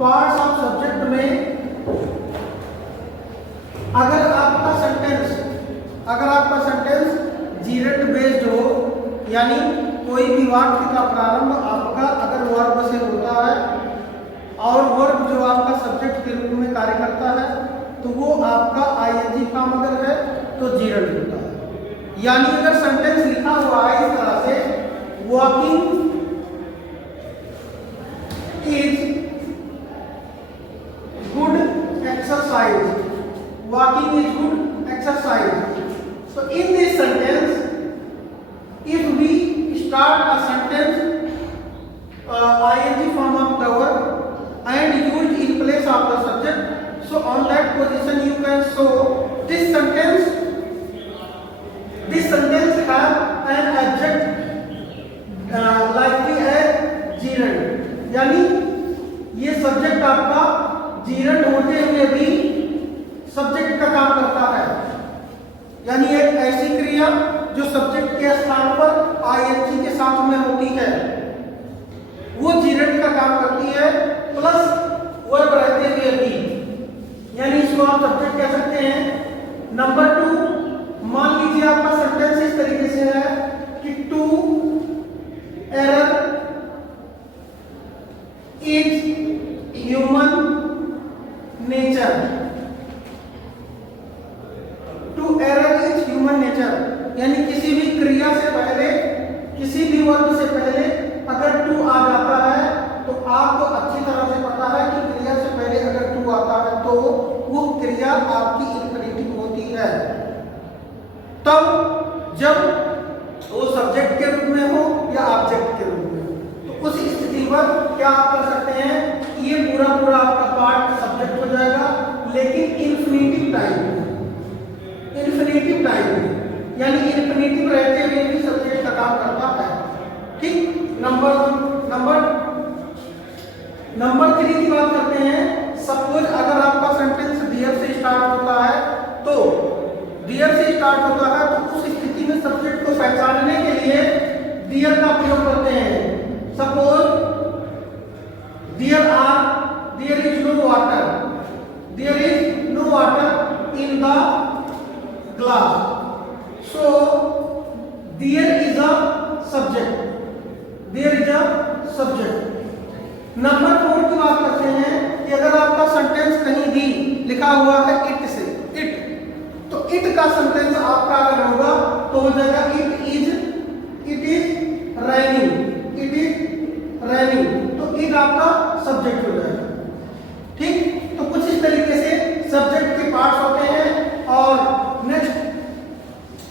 Parts of subject में अगर आपका सेंटेंस जीरेंट बेस्ड हो, यानी कोई भी वाक्य का प्रारंभ आपका अगर वर्ब से होता है और वर्ब जो आपका सब्जेक्ट के रूप में कार्य करता है तो वो आपका आईएनजी फॉर्म अगर है तो जीरेंट होता है। यानी अगर सेंटेंस लिखा हुआ है इस तरह से, walking is good exercise, walking is good exercise. So in this sentence, if we start a sentence ing form of the verb and used in place of the subject, so on that position you can show this sentence have an adjective likely as gerund, यानी ये subject आपका जीरेंट होते हुए भी subject का काम करता है। यानी एक ऐसी क्रिया जो सब्जेक्ट के स्थान पर आईएनजी के साथ में होती है वो जीरेंट का काम करती है, प्लस वर्ब रहते हुए भी, यानी इसको आप सब्जेक्ट कह सकते हैं। नंबर 2, मान लीजिए आपका सेंटेंस इस तरीके से है कि to err is human nature, to err is human nature, यानी किसी भी क्रिया से पहले, किसी भी वर्ब से पहले अगर टू आ जाता है तो आपको अच्छी तरह से पता है कि क्रिया से पहले अगर टू आता है तो वो क्रिया आपकी इंफिनिटिव होती है। तब जब वो सब्जेक्ट के रूप में हो या ऑब्जेक्ट के रूप में हो, तो उस स्थिति पर क्या आप कर सकते हैं, ये पूरा आपका पार्ट सब्जेक्ट हो जाएगा, लेकिन इंफिनिटिव टाइम यानी इंफिनिटिव रहते हुए भी सब्जेक्ट का काम करता है। ठीक, नंबर 3 की बात करते हैं। सपोज अगर आपका सेंटेंस डियर से स्टार्ट होता है तो उस स्थिति में सब्जेक्ट को पहचानने के लिए डियर का प्रयोग करते हैं। Suppose there is no water in the glass, so there is a subject, नंबर 4 की बात करते हैं कि अगर आपका सेंटेंस कहीं भी लिखा हुआ है इट से, तो इट का सेंटेंस आपका अगर होगा तो हो जाएगा इट इज रैनिंग, तो इट आपका सब्जेक्ट हो जाएगा। ठीक, तो कुछ इस तरीके से सब्जेक्ट के पार्ट्स होते हैं। और नेक्स्ट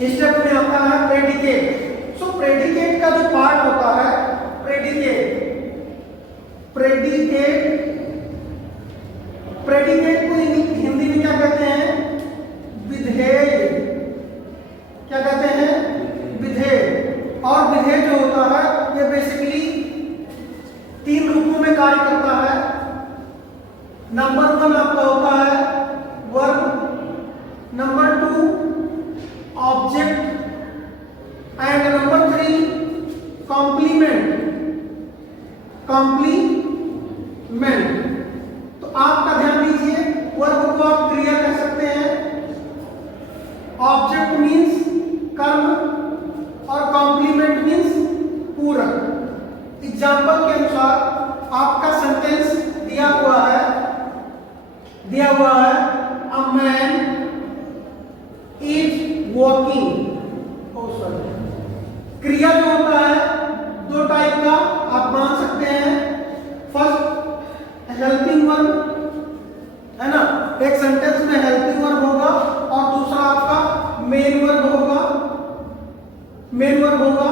स्टेप में आता है प्रेडिकेट। सो प्रेडिकेट का जो पार्ट होता है, प्रेडिकेट को हिंदी में क्या कहते हैं, विधेय। क्या कहते हैं, विधेय। और विधेय जो होता है ये बेसिकली 3 रूपों में कार्य करता है। नंबर 1 आपका होता है verb, number 2 object, and number 3 complement. तो आपका ध्यान दीजिए, वर्ब को आप क्रिया कह सकते हैं, ऑब्जेक्ट मीन्स कर्म और कॉम्प्लीमेंट मीन्स पूरक। एग्जाम्पल के अनुसार आपका सेंटेंस दिया हुआ है अ मैन इज वॉकिंग। क्रिया जो होता है 2 टाइप का आप मान सकते हैं। फर्स्ट हेल्पिंग वर्ब है ना, एक सेंटेंस में हेल्पिंग वर्ब होगा और दूसरा आपका मेन वर्ब होगा।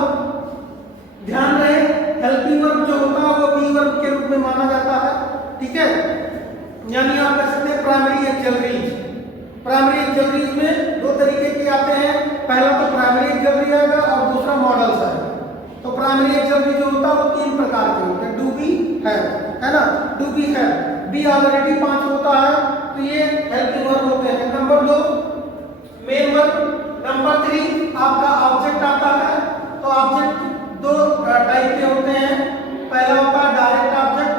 ध्यान रहे, हेल्पिंग वर्ब जो होता है वो बी वर्ब के रूप में माना जाता है। ठीक है, यानी आप कह सकते हैं प्राइमरी एक्सिलरीज में 2 तरीके के आते हैं। पहला तो प्राइमरी एक्सिलरी आएगा और दूसरा मॉडल्स है। तो प्राइमरी एक्सिलरी जो होता है वो 3 प्रकार के होते हैं, डू बी है ना, डू बी है, बी ऑलरेडी 5 होता है तो ये हेल्पिंग वर्ब होते हैं। नंबर 2 मेन वर्ब, नंबर 3 आपका ऑब्जेक्ट आता है। तो ऑब्जेक्ट 2 टाइप के होते हैं। पहला होता है डायरेक्ट ऑब्जेक्ट।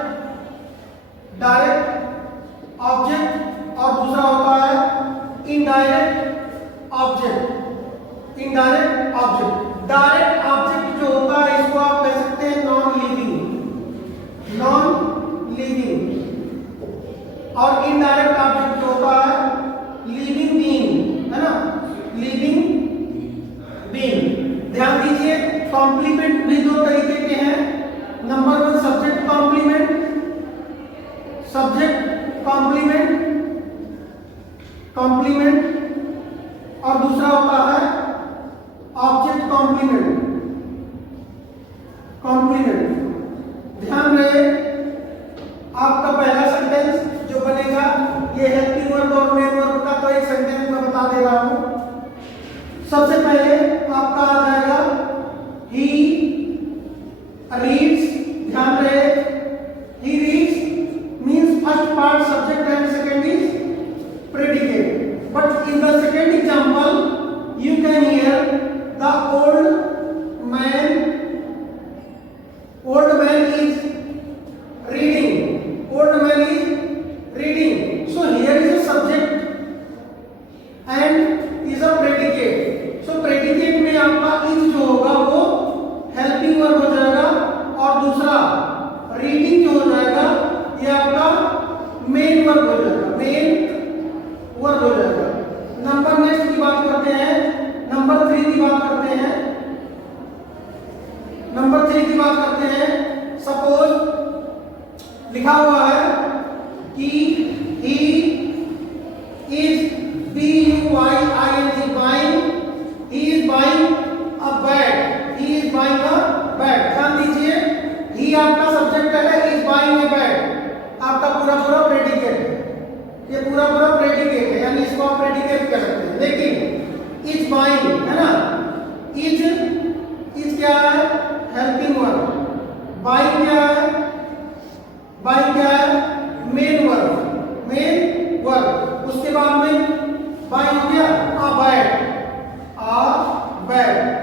इनडायरेक्ट ऑब्जेक्ट जो होता है लिविंग बीइंग, है ना, लिविंग बीइंग। ध्यान दीजिए कॉम्प्लीमेंट भी दो तरीके के हैं। Number 1 subject complement, subject complement, complement, और दूसरा होता है ऑब्जेक्ट कॉम्प्लीमेंट, कॉम्प्लीमेंट। ध्यान रहे आपका पहला सेंटेंस जो बनेगा ये हेल्पिंग वर्ब और मेन वर्ब का तो एक सेंटेंस में बता दे रहा हूं। सबसे पहले आपका आ जाएगा ही रीड्स। ध्यान रहे he reads means first part subject and second is predicate, but in the second example you can hear the old man is reading, old man is reading. So here is a subject and is a predicate. So predicate में आपका is जो होगा वो helping verb हो जाएगा और दूसरा reading जो हो जाएगा ये आपका main verb हो जाएगा, main वर्ब हो जाएगा। नंबर नेक्स्ट की बात करते हैं, नंबर 3 की बात करते हैं, नंबर 3 की बात करते हैं। सपोज लिखा हुआ है कि he is BUYING buying, he is buying a bat, he is buying a bat. ध्यान दीजिए ही आपका सब्जेक्ट है, इज बाइंग अ बैट आपका पूरा पूरा प्रेडिकेट है, ये पूरा पूरा प्रेडिकेट है, यानी इसको आप प्रेडिकेट कह सकते हैं। लेकिन इज बाइंग है ना, इज क्या है हेल्पिंग वर्ब, बाइंग क्या है, बाइंग क्या है मेन वर्ब, मेन वर्ब। उसके बाद में बाइंग हो गया आ बैट।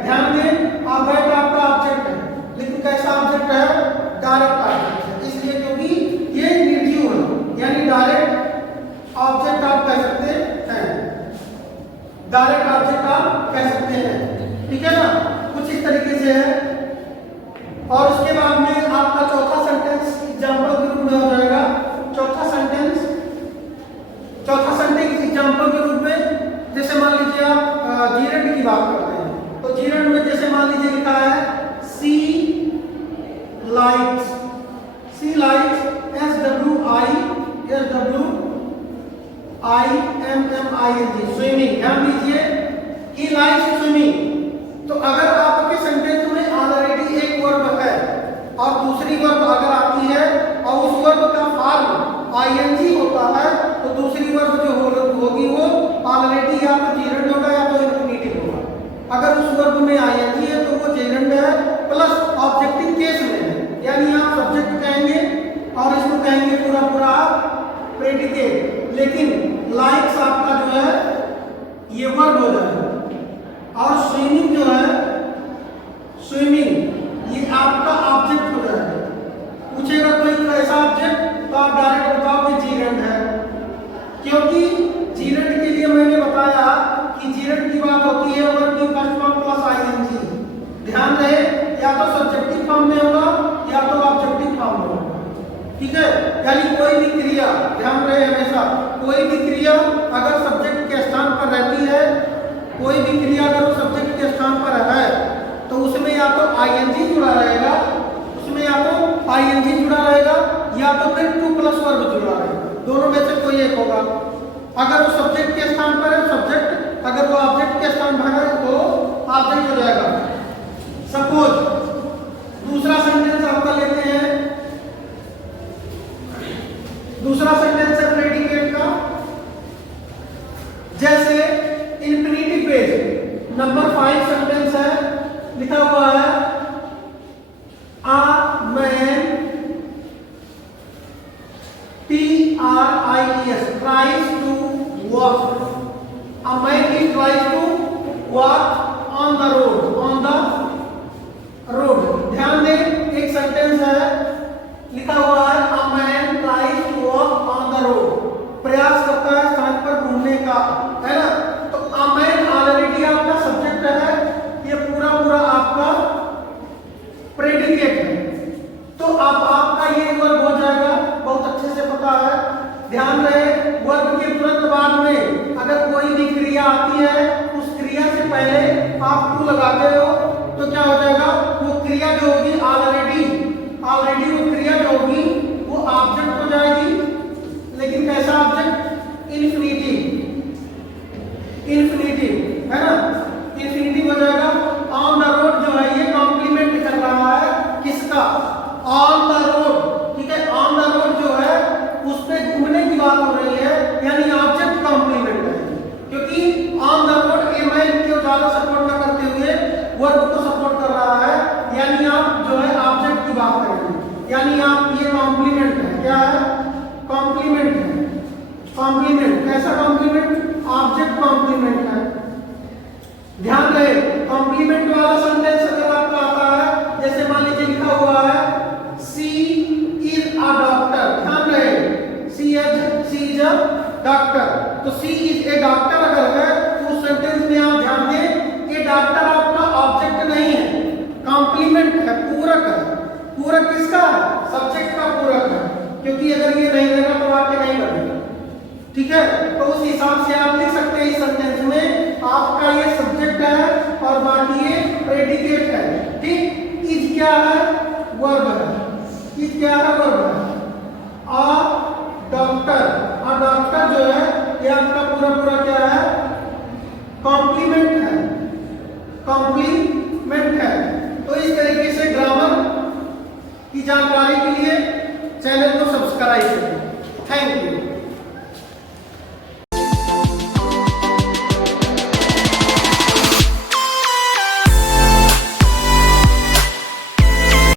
ध्यान दें आ बैट आपका ऑब्जेक्ट है, लेकिन कैसा ऑब्जेक्ट है, डायरेक्ट ऑब्जेक्ट है, इसलिए क्योंकि ये निर्जीव है, यानी डायरेक्ट ऑब्जेक्ट आप कह सकते हैं, डायरेक्ट ऑब्जेक्ट आप कह सकते हैं। ठीक है ना, कुछ इस तरीके से है। और उसके बाद में आपका चौथा सेंटेंस एग्जांपल के रूप में हो जाएगा। चौथा सेंटेंस एग्जांपल के रूप में, जैसे मान लीजिए आप जीरेंड की बात करते हैं, तो जीरेंड में जैसे मान लीजिए लिखा है सी लाइट्स, सी लाइट्स SWIMMING स्विमिंग। ध्यान दीजिए ही लाइक्स स्विमिंग। तो अगर आपके सेंटेंस में ऑलरेडी एक वर्ब है और दूसरी वर्ब अगर आती है और उस वर्ब का फॉर्म ING होता है, तो दूसरी वर्ब जो होगी वो ऑलरेडी या तो जीरेंड होगा या तो इंफिनिटिव होगा। अगर उस वर्ब में ING है तो वो जीरेंड है प्लस ऑब्जेक्टिव केस में है, यानी आप सब्जेक्ट कहेंगे और इसको कहेंगे पूरा पूरा प्रेडिकेट। लेकिन लाइक्स आपका जो है ये वर्ब हो जाएगा और स्विमिंग जो है, स्विमिंग ये आपका ऑब्जेक्ट हो जाएगा। पूछेगा कोई ऐसा ऑब्जेक्ट तो आप डायरेक्ट बताओगे जीरेंड है, क्योंकि जीरेंड के लिए मैंने बताया कि जीरेंड की बात होती है वर्ब की फर्स्ट फॉर्म प्लस ING। ध्यान रहे या तो सब्जेक्टिव फॉर्म में होगा या तो ऑब्जेक्टिव फॉर्म में होगा। ठीक है, यानी कोई भी क्रिया, ध्यान रहे हमेशा कोई भी क्रिया अगर सब्जेक्ट के स्थान पर रहती है, कोई भी क्रिया अगर वो सब्जेक्ट के स्थान पर है तो उसमें या तो ING जुड़ा रहेगा, उसमें या तो ING जुड़ा रहेगा या तो फिर टू प्लस वर्ब जुड़ा रहेगा, दोनों में से कोई एक होगा। अगर वो सब्जेक्ट के स्थान पर है सब्जेक्ट, अगर वो ऑब्जेक्ट के स्थान पर है तो ऑब्जेक्ट हो जाएगा। सपोज दूसरा सेंटेंस आपका लेते हैं, दूसरा सेंटेंस है प्रेडिकेट का। जैसे इंफिनिटिव बेस नंबर 5 सेंटेंस है, लिखा हुआ है आ man TRIES tries to walk, a man is tries to walk on the road। ध्यान दें एक सेंटेंस है लिखा हुआ है a man tries to walk on the road, प्रयास करता है सड़क पर घूमने का, है ना। तो a man ऑलरेडी आपका सब्जेक्ट है, ये पूरा पूरा आपका प्रेडिकेट है, तो अब आपका ये वर्ब हो जाएगा, बहुत अच्छे से पता है। ध्यान रहे वर्ब के तुरंत बाद में अगर कोई भी क्रिया आती है, उस क्रिया से पहले आप टू लगाते हो तो क्या हो जाएगा, वो क्रिया जो होगी ऑलरेडी वो क्रिया जो होगी वो ऑब्जेक्ट हो जाएगी। लेकिन कैसा ऑब्जेक्ट, इन्फिनिटिव है ना, इन्फिनिटिव हो जाएगा। ऑन द रोड जो है ये कॉम्प्लीमेंट कर रहा है किसका, ऑन द रोड, ठीक है। ऑन द रोड जो है उस पे घूमने की बात हो रही है, यानी ऑब्जेक्ट कॉम्प्लीमेंट है, क्योंकि on the road a man को ज्यादा सपोर्ट न करते हुए वर्ब को सपोर्ट कर रहा है, यानी आप जो है ऑब्जेक्ट की बात करेंगे, यानी आप ये कॉम्प्लीमेंट है, क्या है, कॉम्प्लीमेंट है। कॉम्प्लीमेंट कैसा कॉम्प्लीमेंट, ऑब्जेक्ट कॉम्प्लीमेंट है। ध्यान रहे, कॉम्प्लीमेंट वाला सेंटेंस अगर आपका आता है, जैसे मान लीजिए लिखा हुआ है सी इज अ डॉक्टर, ध्यान रहे सी इज अ डॉक्टर, तो सी इज ए डॉक्टर अगर है तो उस सेंटेंस में आप ध्यान दें, ये डॉक्टर आपका ऑब्जेक्ट नहीं है, कॉम्प्लीमेंट है, पूरक है। पूरक किसका है, सब्जेक्ट का पूरक है, क्योंकि अगर ये नहीं रहेगा तो वाक्य नहीं बनेगा, ठीक है। तो उस हिसाब से आप लिख सकते हैं इस सेंटेंस में आपका ये सब्जेक्ट है और बाकी ये प्रेडिकेट है, ठीक। इज क्या है, वर्ब है।